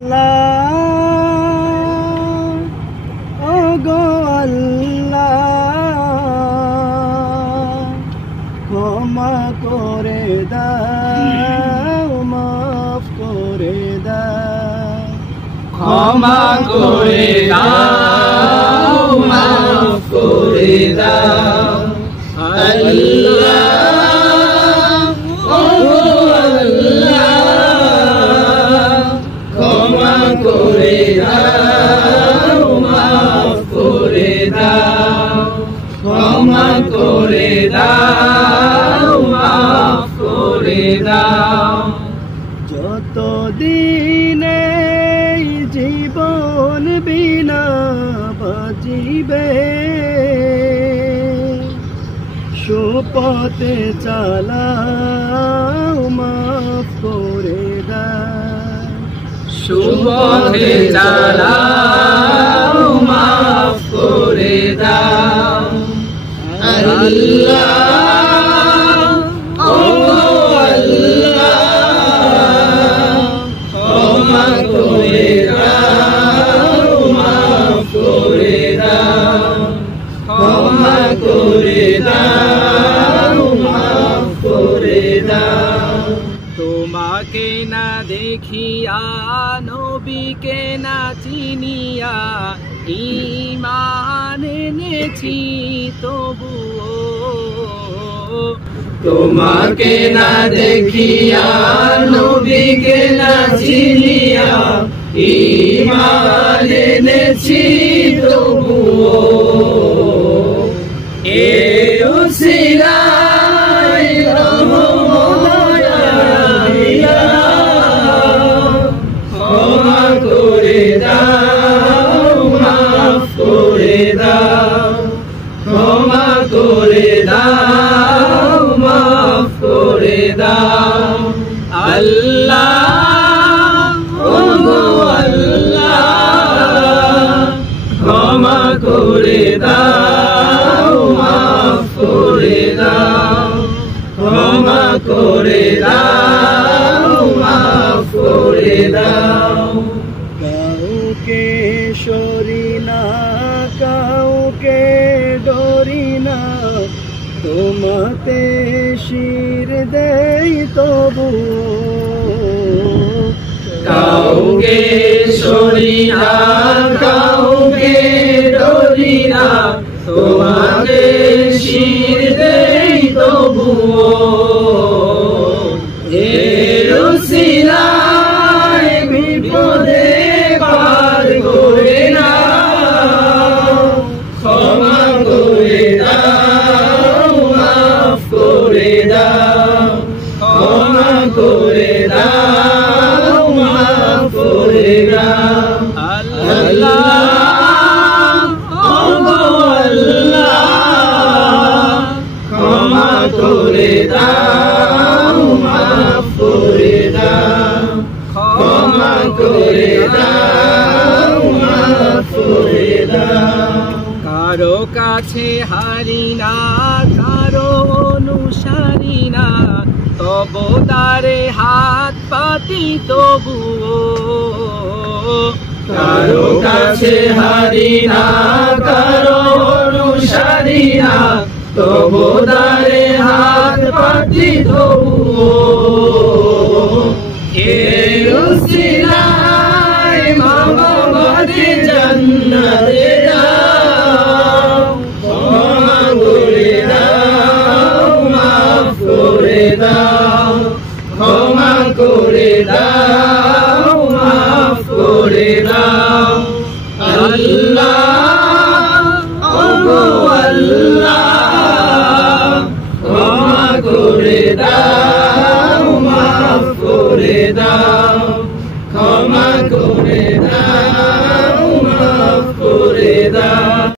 আল্লাহ ও গো আল্লাহ ক্ষমা করে দাও মাফ করে দাও ক্ষমা করে দাও মাফ করে দাও আল্লাহ ও আল্লাহ ক্ষমা করে দাও মাফ করে দাও ক্ষমা করে দাও মাফ করে দাও যত দিনে জীবন বিনা বাজিবে সুপথে চালাও মাফ করে দাও সুপথে চালাও মাফ করে দাও আল্লাহ ও আল্লাহ ক্ষমা করে দাও মাফ করে দাও ক্ষমা করে দাও মাফ করে দাও তোমাকে না দেখিয়া নবীকে না চিনিয়া ঈমান এনেছি তবুও তোমাকে না দেখিয়া নবীকে না চিনিয়া ঈমান এনেছি তবুও এ উসিলায় ক্ষমা করে দাও মাফ করে দাও ক্ষমা করে দাও মাফ করে দাও আল্লাহ ও আল্লাহ ক্ষমা করে দাও মাফ করে দাও ক্ষমা করে দাও মাফ করে দাও কাউকে সরি না কাউকে ডরি না তোমাতে শির দেই তবু কাউকে সরি না কাউকে ডরি না তোমাকে শির দেই তবুও এর উসিলায় বিপদে পার করে না ক্ষমা করে দাও মাফ করে দাও ক্ষমা করে দাও মাফ করে দাও আল্লাহ ও আল্লাহ ক্ষমা করে দাও মাফ করে দাও ক্ষমা করে দাও মাফ করে দাও কারো কাছে হারি না কারো অনুসারী না তব তারে হাত পাতি তবুও কারো কাছে হারি না কারো অনুসারী না তবু দারে হাত পাতি তবুও এই উসিলায় মাওলাকে জান্নাতে দাও ক্ষমা করে দাও মাফ করে দাও ক্ষমা করে দাও